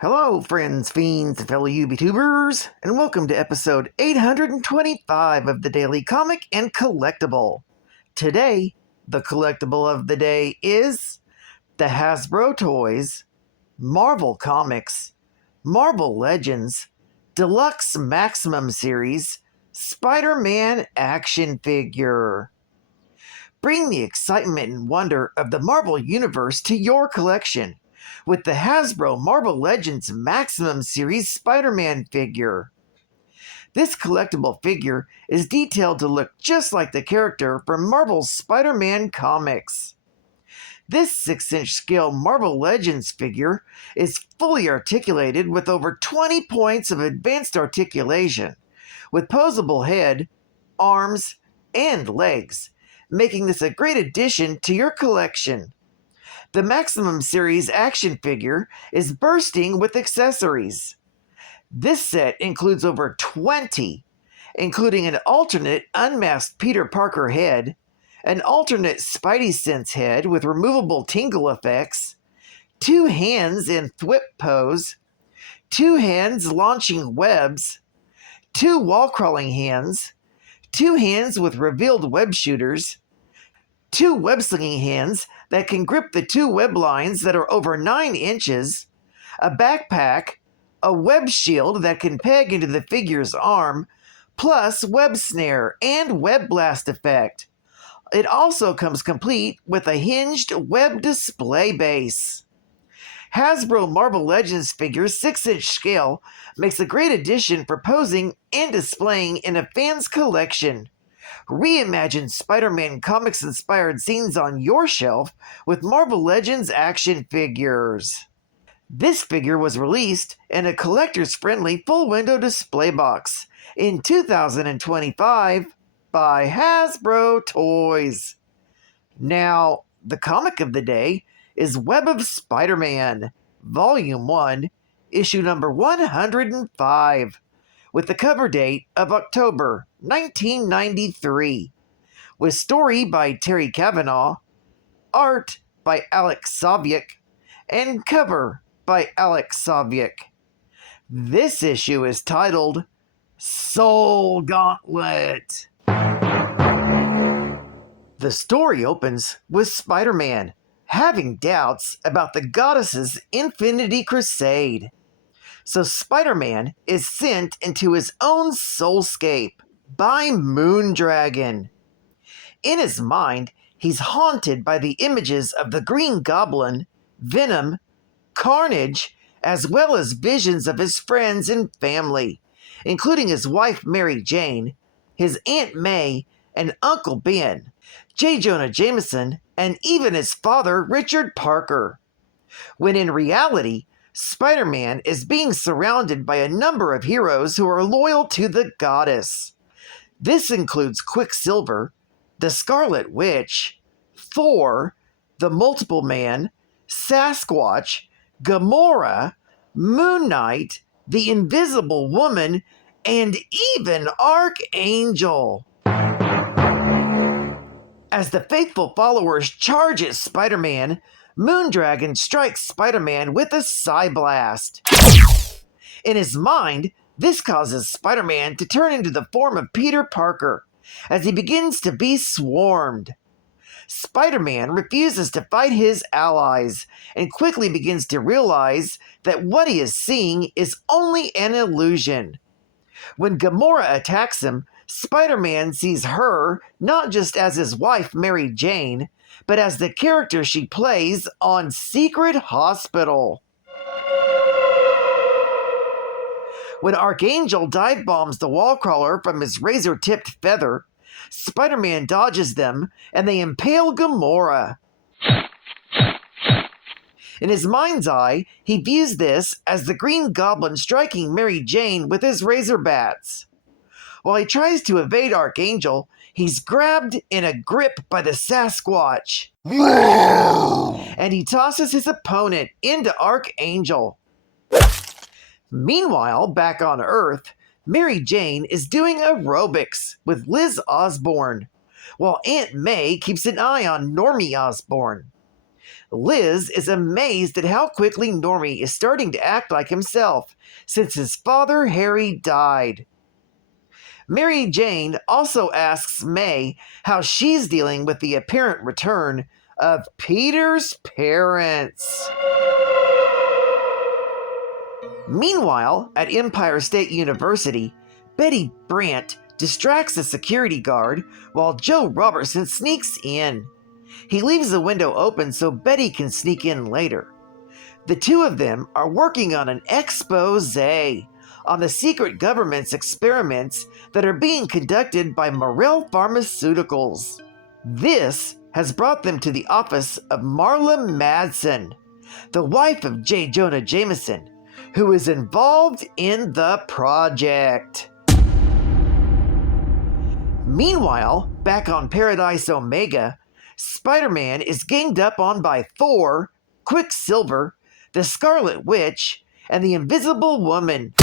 Hello, friends, fiends, and fellow YouTubers, and welcome to episode 825 of the Daily Comic and Collectible. Today, the collectible of the day is the Hasbro Toys, Marvel Comics, Marvel Legends, Deluxe Maximum Series, Spider-Man action figure. Bring the excitement and wonder of the Marvel Universe to your collection with the Hasbro Marvel Legends Maximum Series Spider-Man figure. This collectible figure is detailed to look just like the character from Marvel's Spider-Man comics. This 6-inch scale Marvel Legends figure is fully articulated with over 20 points of advanced articulation, with posable head, arms, and legs, making this a great addition to your collection. The Maximum Series action figure is bursting with accessories. This set includes over 20, including an alternate unmasked Peter Parker head, an alternate Spidey Sense head with removable tingle effects, 2 hands in thwip pose, 2 hands launching webs, 2 wall-crawling hands, 2 hands with revealed web shooters, 2 web-slinging hands that can grip the 2 web lines that are over 9 inches, a backpack, a web shield that can peg into the figure's arm, plus web snare and web blast effect. It also comes complete with a hinged web display base. Hasbro Marvel Legends figure's 6-inch scale makes a great addition for posing and displaying in a fan's collection. Reimagine Spider-Man comics-inspired scenes on your shelf with Marvel Legends action figures. This figure was released in a collector's-friendly full-window display box in 2025 by Hasbro Toys. Now, the comic of the day is Web of Spider-Man, Volume 1, Issue number 105. With the cover date of October 1993, with story by Terry Cavanaugh, art by Alex Soviek, and cover by Alex Soviek. This issue is titled Soul Gauntlet. The story opens with Spider-Man having doubts about the goddess's Infinity Crusade. So Spider-Man is sent into his own soulscape by Moondragon. In his mind, he's haunted by the images of the Green Goblin, Venom, Carnage, as well as visions of his friends and family, including his wife Mary Jane, his Aunt May, and Uncle Ben, J. Jonah Jameson, and even his father Richard Parker. When in reality, Spider-Man is being surrounded by a number of heroes who are loyal to the goddess. This includes Quicksilver, the Scarlet Witch, Thor, the Multiple Man, Sasquatch, Gamora, Moon Knight, the Invisible Woman, and even Archangel. As the faithful followers charge at Spider-Man, Moondragon strikes Spider-Man with a Psyblast. In his mind, this causes Spider-Man to turn into the form of Peter Parker as he begins to be swarmed. Spider-Man refuses to fight his allies and quickly begins to realize that what he is seeing is only an illusion. When Gamora attacks him, Spider-Man sees her not just as his wife Mary Jane, but as the character she plays on Secret Hospital. When Archangel dive bombs the wallcrawler from his razor-tipped feather, Spider-Man dodges them and they impale Gamora. In his mind's eye, he views this as the Green Goblin striking Mary Jane with his razor bats. While he tries to evade Archangel, he's grabbed in a grip by the Sasquatch. And he tosses his opponent into Archangel. Meanwhile, back on Earth, Mary Jane is doing aerobics with Liz Osborn, while Aunt May keeps an eye on Normie Osborn. Liz is amazed at how quickly Normie is starting to act like himself since his father Harry died. Mary Jane also asks May how she's dealing with the apparent return of Peter's parents. Meanwhile, at Empire State University, Betty Brant distracts a security guard while Joe Robertson sneaks in. He leaves the window open so Betty can sneak in later. The two of them are working on an expose on the secret government's experiments that are being conducted by Morel Pharmaceuticals. This has brought them to the office of Marla Madsen, the wife of J. Jonah Jameson, who is involved in the project. Meanwhile, back on Paradise Omega, Spider-Man is ganged up on by Thor, Quicksilver, the Scarlet Witch, and the Invisible Woman.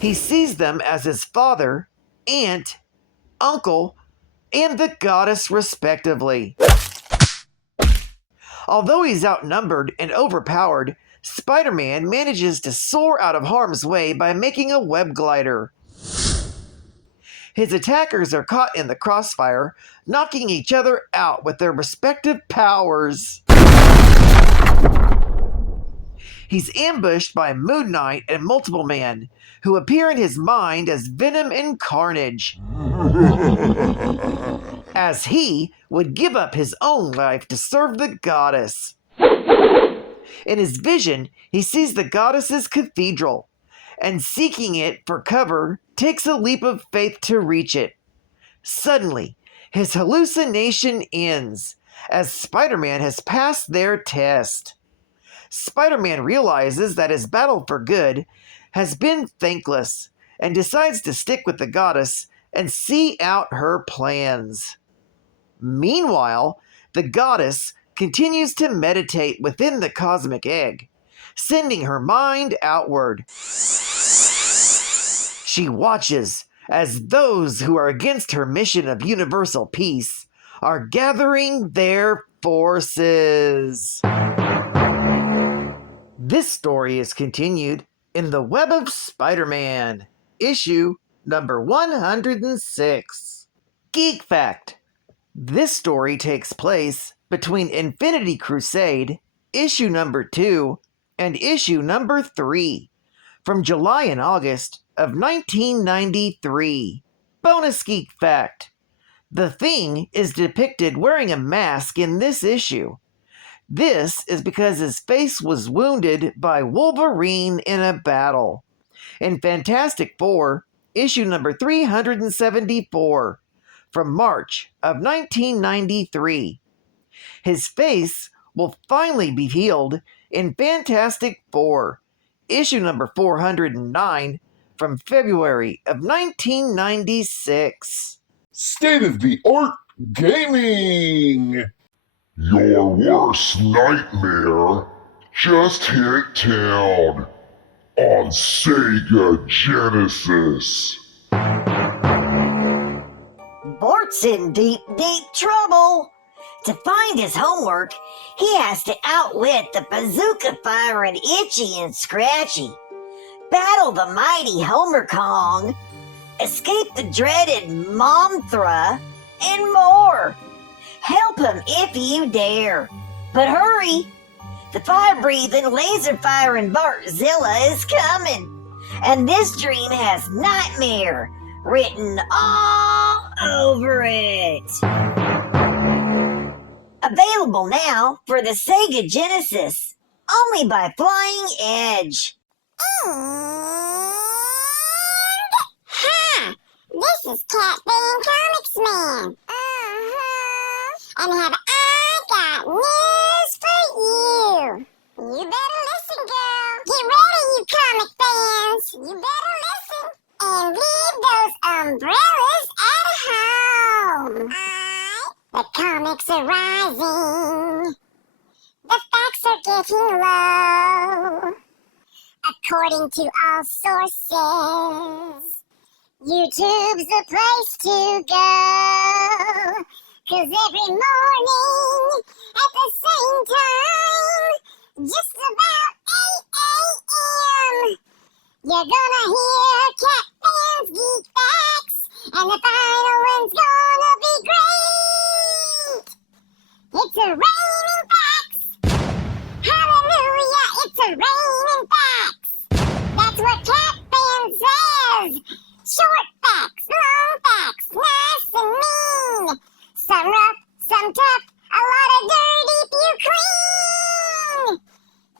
He sees them as his father, aunt, uncle, and the goddess respectively. Although he's outnumbered and overpowered, Spider-Man manages to soar out of harm's way by making a web glider. His attackers are caught in the crossfire, knocking each other out with their respective powers. He's ambushed by Moon Knight and Multiple Man, who appear in his mind as Venom and Carnage, as he would give up his own life to serve the goddess. In his vision, he sees the goddess's cathedral, and seeking it for cover, takes a leap of faith to reach it. Suddenly, his hallucination ends, as Spider-Man has passed their test. Spider-Man realizes that his battle for good has been thankless, and decides to stick with the goddess and see out her plans. Meanwhile, the goddess continues to meditate within the cosmic egg, sending her mind outward. She watches as those who are against her mission of universal peace are gathering their forces. This story is continued in The Web of Spider-Man, issue number 106. Geek Fact: this story takes place between Infinity Crusade, issue number 2, and issue number 3, from July and August of 1993. Bonus Geek Fact: the Thing is depicted wearing a mask in this issue. This is because his face was wounded by Wolverine in a battle. In Fantastic Four, issue number 374, from March of 1993. His face will finally be healed in Fantastic Four, issue number 409, from February of 1996. State-of-the-art gaming! Your worst nightmare just hit town on SEGA Genesis. Bart's in deep, deep trouble. To find his homework, he has to outwit the bazooka-firing Itchy and Scratchy, battle the mighty Homer Kong, escape the dreaded Momthra, and more. Help him if you dare. But hurry! The fire-breathing, laser-firing Bartzilla is coming. And this dream has Nightmare written all over it. Available now for the SEGA Genesis, only by Flying Edge. Hi, this is Cat Bane Comics Man. And have I got news for you? You better listen, girl. Get ready, you comic fans. You better listen and leave those umbrellas at home. The comics are rising. The facts are getting low. According to all sources, YouTube's the place to go. 'Cause every morning at the same time, just about 8 a.m., you're gonna hear Cat Fans Geek Facts, and the final one's gonna be great! It's a raining facts! Hallelujah, it's a raining facts! That's what Cat Fan says! Short facts, long facts, nice and mean! Some rough, some tough, a lot of dirt if you clean!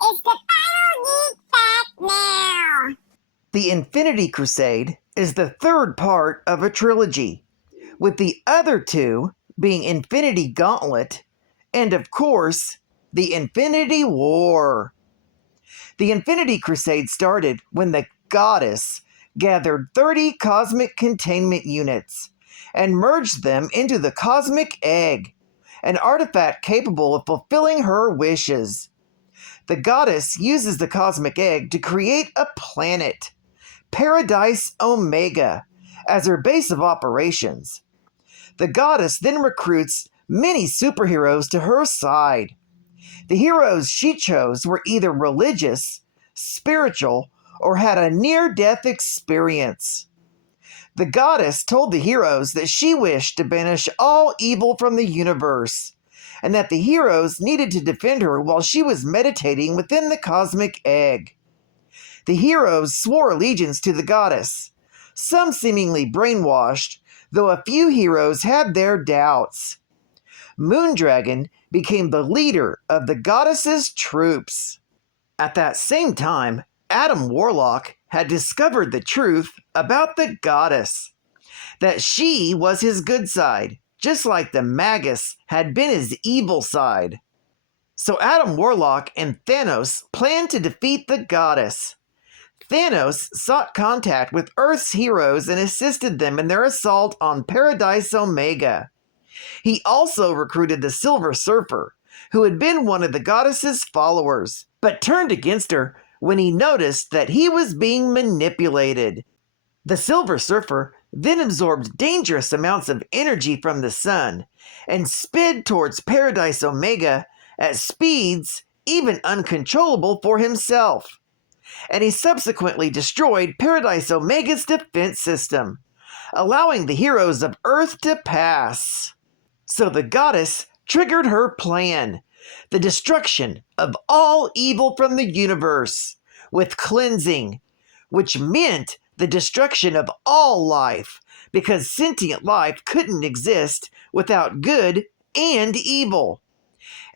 It's the final geek fact now! The Infinity Crusade is the third part of a trilogy, with the other two being Infinity Gauntlet and, of course, the Infinity War. The Infinity Crusade started when the Goddess gathered 30 cosmic containment units and merged them into the Cosmic Egg, an artifact capable of fulfilling her wishes. The Goddess uses the Cosmic Egg to create a planet, Paradise Omega, as her base of operations. The Goddess then recruits many superheroes to her side. The heroes she chose were either religious, spiritual, or had a near-death experience. The Goddess told the heroes that she wished to banish all evil from the universe, and that the heroes needed to defend her while she was meditating within the Cosmic Egg. The heroes swore allegiance to the Goddess, some seemingly brainwashed, though a few heroes had their doubts. Moondragon became the leader of the Goddess's troops. At that same time, Adam Warlock had discovered the truth about the Goddess, that she was his good side, just like the Magus had been his evil side. So Adam Warlock and Thanos planned to defeat the Goddess. Thanos sought contact with Earth's heroes and assisted them in their assault on Paradise Omega. He also recruited the Silver Surfer, who had been one of the Goddess's followers, but turned against her when he noticed that he was being manipulated. The Silver Surfer then absorbed dangerous amounts of energy from the sun and sped towards Paradise Omega at speeds even uncontrollable for himself. And he subsequently destroyed Paradise Omega's defense system, allowing the heroes of Earth to pass. So the Goddess triggered her plan, the destruction of all evil from the universe, with cleansing, which meant the destruction of all life, because sentient life couldn't exist without good and evil.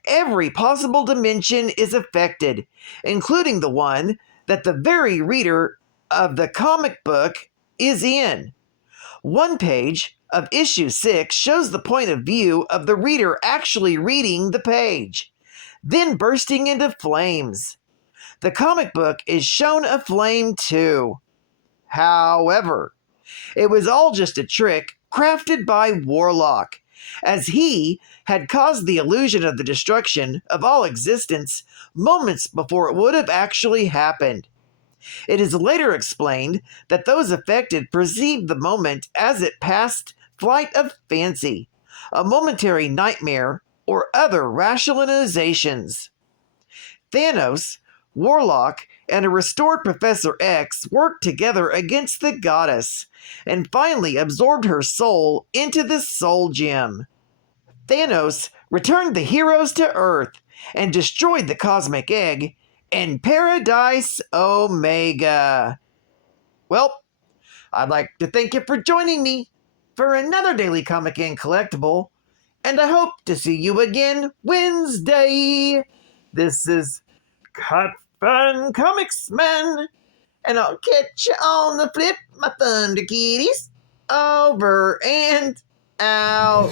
Every possible dimension is affected, including the one that the very reader of the comic book is in. One page of issue 6 shows the point of view of the reader actually reading the page, then bursting into flames. The comic book is shown aflame too. However, it was all just a trick crafted by Warlock, as he had caused the illusion of the destruction of all existence moments before it would have actually happened. It is later explained that those affected perceived the moment as it passed flight of fancy, a momentary nightmare, or other rationalizations. Thanos, Warlock, and a restored Professor X worked together against the Goddess, and finally absorbed her soul into the Soul Gem. Thanos returned the heroes to Earth and destroyed the Cosmic Egg and Paradise Omega. Well, I'd like to thank you for joining me for another Daily Comic and Collectible, and I hope to see you again Wednesday. This is Cut Fun Comics Man, and I'll catch you on the flip, my Thunder Kitties. Over and out.